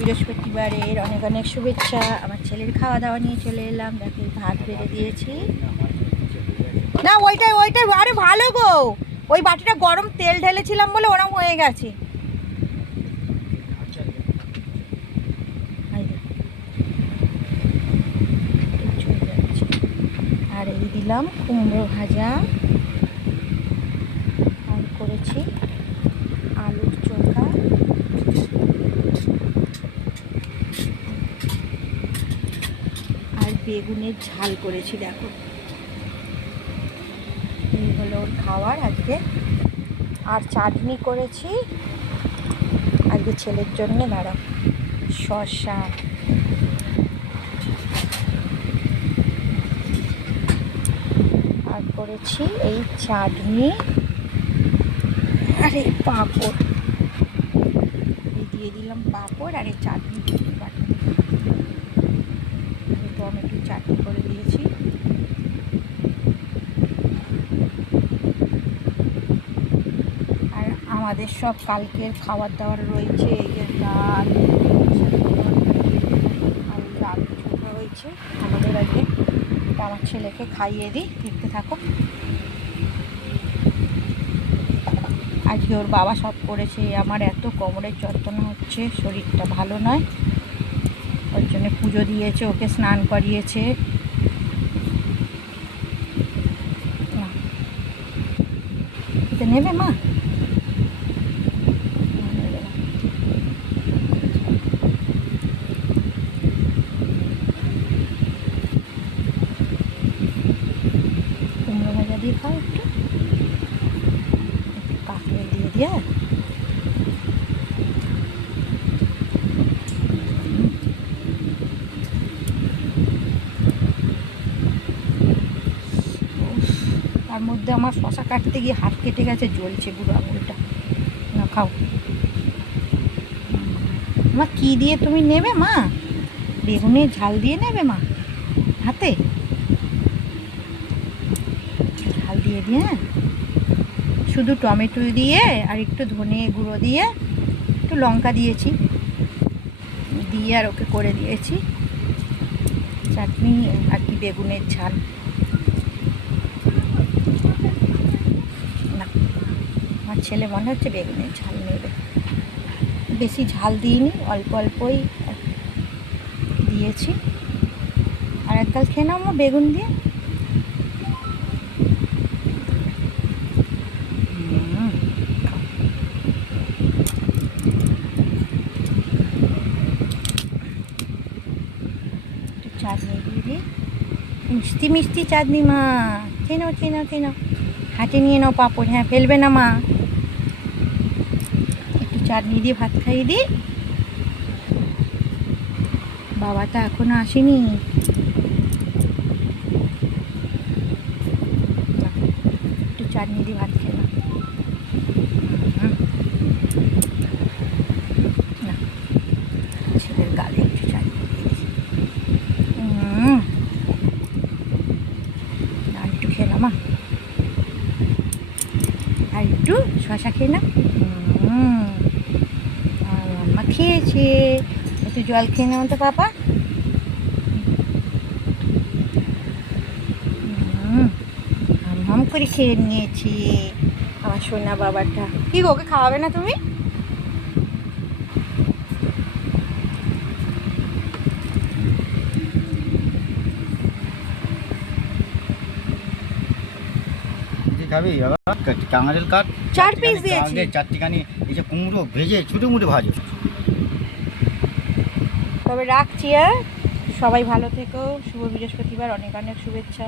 বৃহস্পতিবারের অনেক অনেক শুভেচ্ছা। আমার ছেলের খাওয়া দাওয়া নিয়ে চলে এলাম। দেখো ভাত বেড়ে দিয়েছি। না ওইটাই ওইটাই, আরে ভালো গো, ওই বাটিটা গরম তেল ঢেলেছিলাম বলে ওরম হয়ে গেছে। আর এই দিলাম কুমড়ো ভাজা, আর করেছি আলুর চোখা, আর বেগুনের ঝাল করেছি। দেখো এই হলো ওর খাবার আজকে। আর চাটনি করেছি আজকে ছেলের জন্যে, দাঁড়াও, শসা, আর করেছি এই চাটনি আর এই পাঁপড়। এই দিয়ে দিলাম পাঁপড় আর এই চাটনি টমেটো চাটনি করে দিয়েছি। আর আমাদের সব কালকের খাবার দাবার রয়েছে, এই যে ডাল আর ডাল চোখা রয়েছে আমাদের আজকে। আমার ছেলেকে খাইয়ে দিই, দেখতে থাকো। আজকে ওর বাবা সব করেছে। আমার এত কোমরের যন্ত্রণা হচ্ছে, শরীরটা ভালো নয়, ওর জন্য পুজো দিয়েছে, ওকে স্নান করিয়েছে। নেবে মা? কুমড়ো ভাজা দিয়ে খাও, একটু কাঁকড়ে দিয়ে দিয়ে। তার মধ্যে আমার শশা কাটতে গিয়ে হাত কেটে গেছে, জ্বলছে বুড়ো আঙুলটা। না খাও মা। কী দিয়ে তুমি নেবে মা? বেগুনের ঝাল দিয়ে নেবে মা? হাতে ঝাল দিয়ে দিয়ে, হ্যাঁ, শুধু টমেটো দিয়ে আর একটু ধনে গুঁড়ো দিয়ে একটু লঙ্কা দিয়েছি, দিয়ে আর ওকে করে দিয়েছি চাটনি আর কি বেগুনের ঝাল। না, আমার ছেলে মনে হচ্ছে বেগুনের ঝাল নেবে। বেশি ঝাল দিইনি, অল্প অল্পই দিয়েছি। আর একগাল খেয়ে নাও মা বেগুন দিয়ে। চাটনি দিয়ে দিই, মিষ্টি মিষ্টি চাটনি মা। খেয়ে নাও খেয়ে নাও খেয়ে নাও, হাতে নিয়ে নাও পাঁপড়, হ্যাঁ ফেলবে না মা। একটু চাটনি দিয়ে ভাত খাইয়ে দিই। বাবাটা এখনো আসেনি। একটু চাটনি দিয়ে ভাত খেয়ে নাও। না, ছেলের গালে একটু চাটনি দিয়ে দিই। আর একটু খেয়ে নাও মা, আর একটু শশা খেয়ে নাও। মাম্মা খেয়েছে, একটু জল খেয়ে নাও তো পাপা। হাম করে খেয়ে নিয়েছি আমার সোনা বাবাটা। কি গো, ওকে খাওয়াবে না তুমি? খাবি বাবা? কাঙালের কাঠ 4 পিস দিয়েছি। চারটিখানি এই যে কুমড়ো ভেজে ছোটো মুটো ভাজো। তবে রাখছি, আর সবাই ভালো থেকো। শুভ বৃহস্পতিবার, অনেক অনেক শুভেচ্ছা।